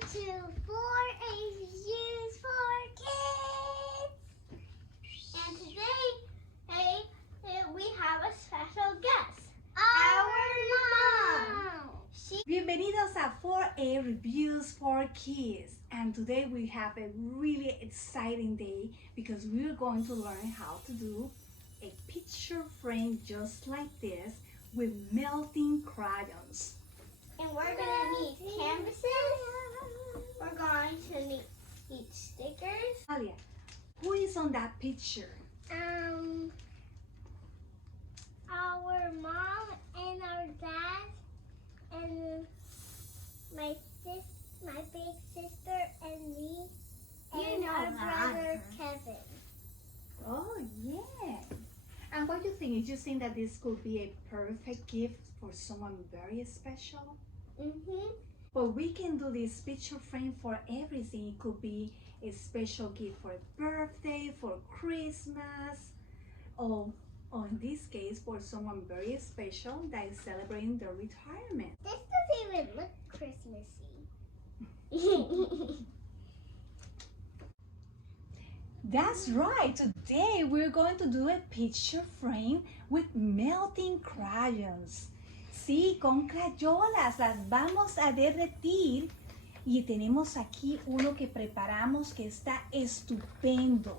to 4A Reviews for Kids. And today, we have a special guest. Our mom. Bienvenidos a 4A Reviews for Kids. And today we have a really exciting day because we're going to learn how to do a picture frame just like this with melting crayons. And we're going to need canvases. We're going to need stickers. Alia, who is on that picture? Our mom and our dad and my big sister and me and our brother Kevin. Oh, yeah. And what do you think? Do you think that this could be a perfect gift for someone very special? Mm-hmm. But we can do this picture frame for everything. It could be a special gift for a birthday, for Christmas, or in this case, for someone very special that is celebrating their retirement. This doesn't even look Christmassy. That's right. Today we're going to do a picture frame with melting crayons. Sí, con crayolas las vamos a derretir. Y tenemos aquí uno que preparamos que está estupendo.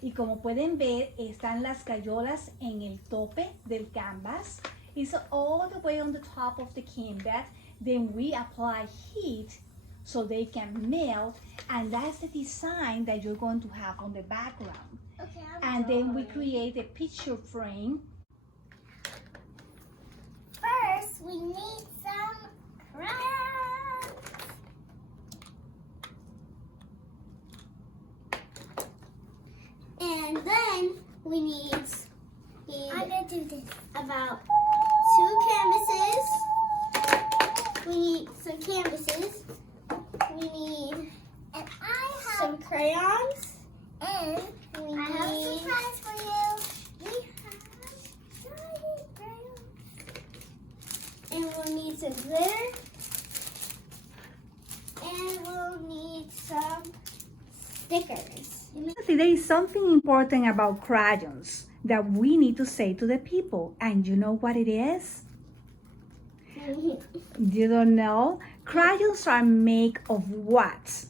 Y como pueden ver, están las crayolas en el tope del canvas. It's all the way on the top of the canvas. Then we apply heat so they can melt. And that's the design that you're going to have on the background. Okay, And then we create a picture frame. First, we need some crayons. And then we need I'm gonna do this. About 2 canvases. We need some canvases. We need some crayons. And we need a surprise for you. We have shiny crayons. And we'll need some glitter. And we'll need some stickers. See, there is something important about crayons that we need to say to the people. And you know what it is? You don't know? Crayons are made of what?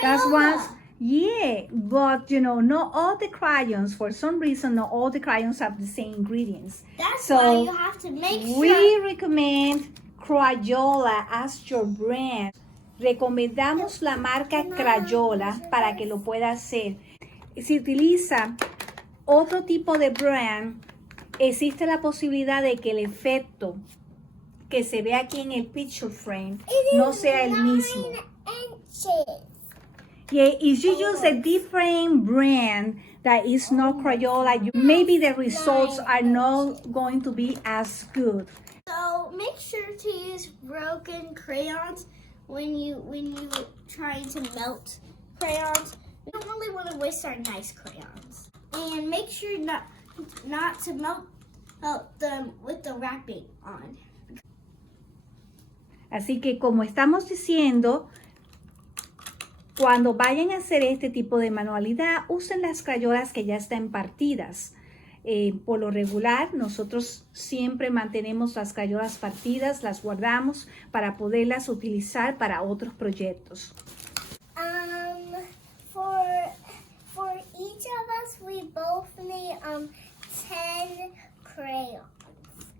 That's what. Yeah, but you know, not all the crayons, for some reason, not all the crayons have the same ingredients. That's So why you have to make sure. we recommend Crayola as your brand. Recomendamos la marca Crayola para que lo pueda hacer. Si utiliza otro tipo de brand, existe la posibilidad de que el efecto que se ve aquí en el picture frame no sea el mismo. 9 inches. Yeah, if you use a different brand that is not Crayola, maybe the results are not going to be as good. So make sure to use broken crayons when you trying to melt crayons. We don't really want to waste our nice crayons. And make sure not to melt them with the wrapping on. Así que como estamos diciendo, cuando vayan a hacer este tipo de manualidad, usen las crayolas que ya están partidas. Por lo regular, nosotros siempre mantenemos las crayolas partidas, las guardamos para poderlas utilizar para otros proyectos. For each of us, we both need 10 crayons.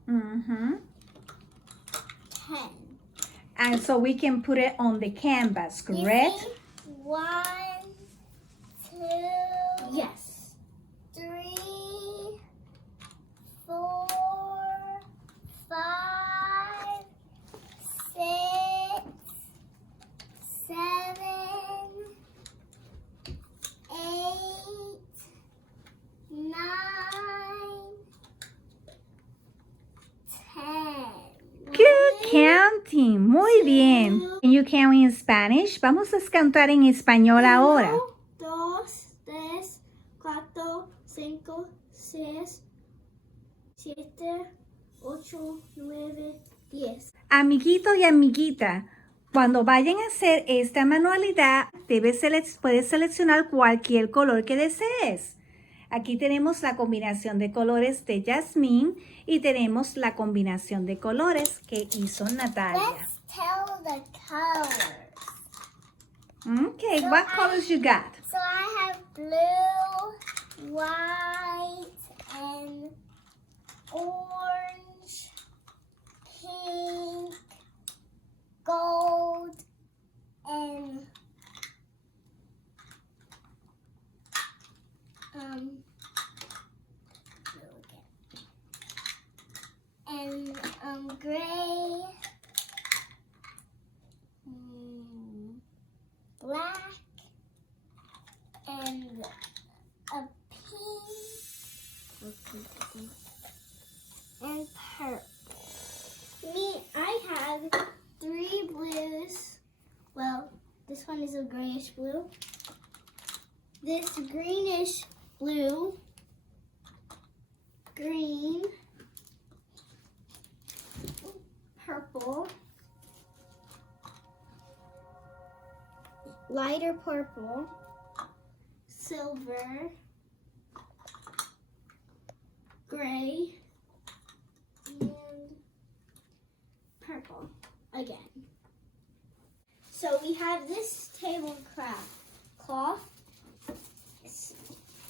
10. And so we can put it on the canvas, correct? 1, 2, yes, 3, 4, 5, 6, 7, 8, 9, 10. Good counting, muy bien. Can you count in Spanish? Vamos a cantar en español ahora. 1, 2, 3, 4, 5, 6, 7, 8, 9, 10. Amiguito y amiguita, Cuando vayan a hacer esta manualidad, puedes seleccionar cualquier color que desees. Aquí tenemos la combinación de colores de Jasmine y tenemos la combinación de colores que hizo Natalia. Let's tell the colors. Okay, So what colors you got? So I have blue, white, and orange, pink, gold, and gray, black, and a pink, and purple. I have 3 blues. Well, this one is a grayish blue. This greenish blue, green, purple, lighter purple, silver, gray, and purple again. So we have this tablecloth cloth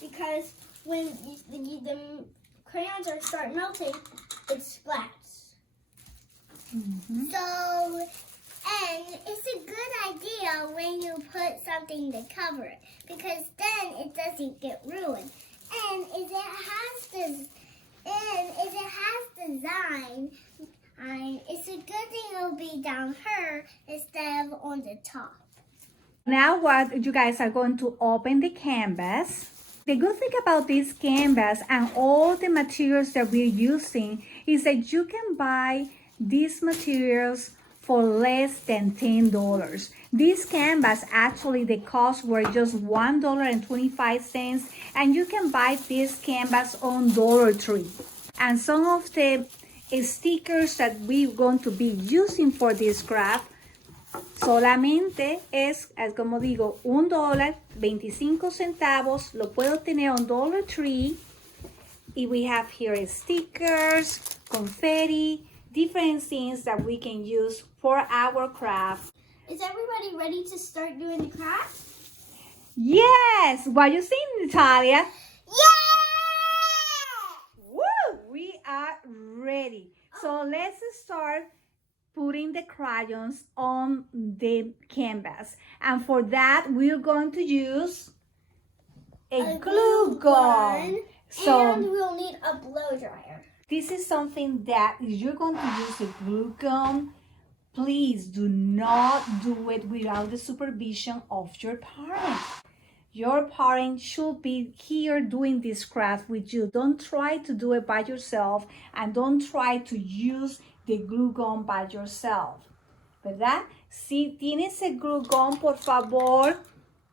because when the crayons start melting, it splats. So, and it's a good idea when you put something to cover it because then it doesn't get ruined. And if it has design, it's a good thing it'll be down here instead of on the top. Now what you guys are going to open the canvas. The good thing about this canvas and all the materials that we're using is that you can buy these materials for less than $10. This canvas, actually the cost were just $1.25, and you can buy this canvas on Dollar Tree. And some of the stickers that we're going to be using for this craft solamente es como digo, $1.25. Lo puedo tener on Dollar Tree. Y we have here stickers, confetti, different things that we can use for our craft. Is everybody ready to start doing the craft? Yes! What you think, Natalia? Yeah! Woo! We are ready. So let's start putting the crayons on the canvas. And for that, we're going to use a glue gun. And we'll need a blow dryer. This is something that if you're going to use a glue gun, please do not do it without the supervision of your parent. Your parent should be here doing this craft with you. Don't try to do it by yourself and don't try to use the glue gun by yourself. ¿Verdad? Si tienes el glue gun, por favor,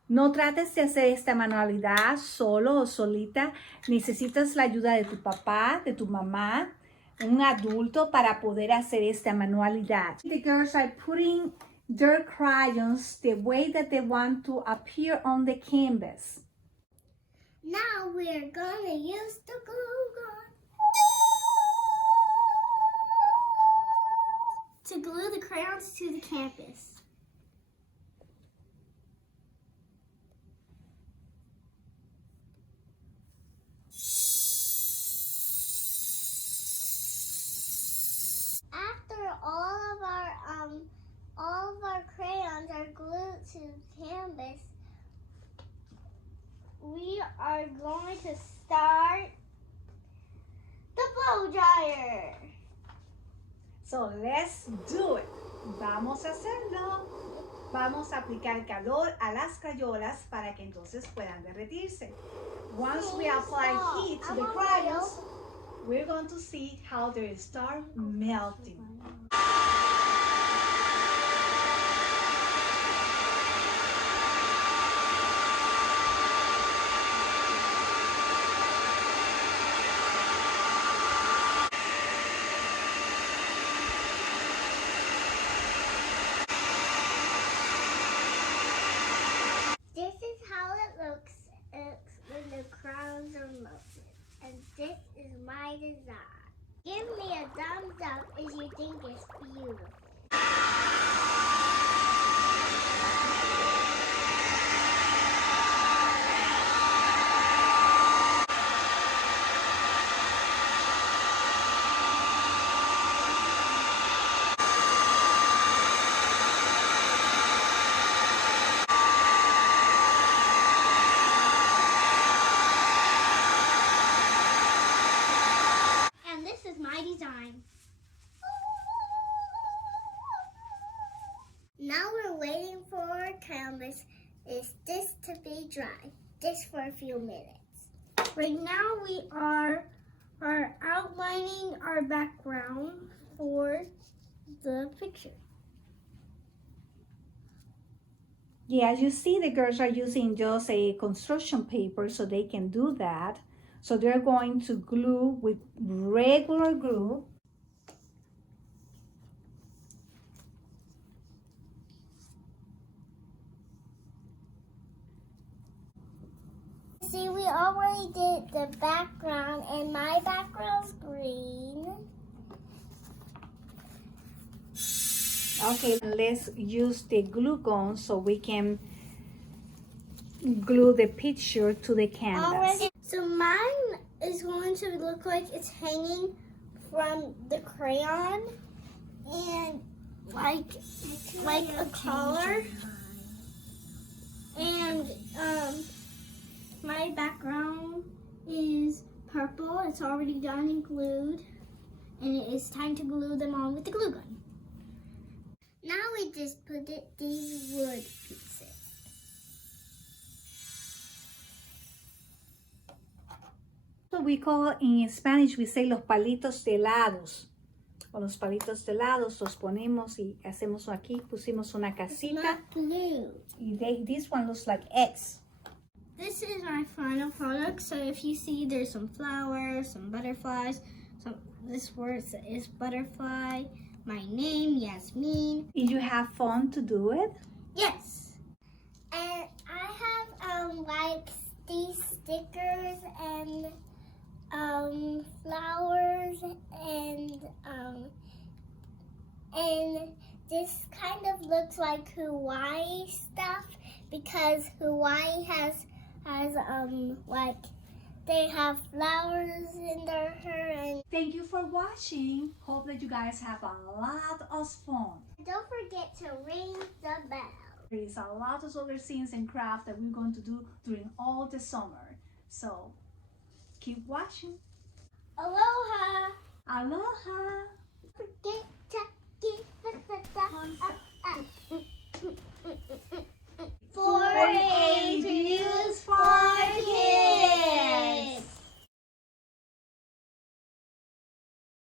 no trates de hacer esta manualidad solo o solita. Necesitas la ayuda de tu papá, de tu mamá, un adulto para poder hacer esta manualidad. The girls are putting their crayons the way that they want to appear on the canvas. Now we're going to use the glue gun to glue the crayons to the canvas. After all of our crayons are glued to the canvas, we are going to start the blow dryer. So let's do it. Vamos a hacerlo. Vamos a aplicar calor a las crayolas para que entonces puedan derretirse. Once we apply heat to the crayons, we're going to see how they start melting. think it's beautiful. And this is my design. Now we're waiting for our canvas is this to be dry, just for a few minutes. Right now we are outlining our background for the picture. Yeah, as you see, the girls are using just a construction paper so they can do that. So they're going to glue with regular glue. See, we already did the background, and my background's green. Okay, let's use the glue gun so we can glue the picture to the canvas. So mine is going to look like it's hanging from the crayon and like a collar. And my background is purple. It's already done and glued. And it is time to glue them on with the glue gun. Now we just put these wood pieces. So we call, in Spanish, we say los palitos de helados. O los palitos de helados los ponemos y hacemos aquí, pusimos una casita. Not blue. This one looks like eggs. This is my final product. So if you see, there's some flowers, some butterflies. So this word is butterfly. My name, Yasmin. Did you have fun to do it? Yes. And I have like these stickers and flowers and this kind of looks like Hawaii stuff because Hawaii has like they have flowers in their hair. And Thank you for watching. Hope that you guys have a lot of fun. don't forget to ring the bell. There is a lot of other things and craft that we're going to do during all the summer. So keep watching. Aloha. Aloha. Don't forget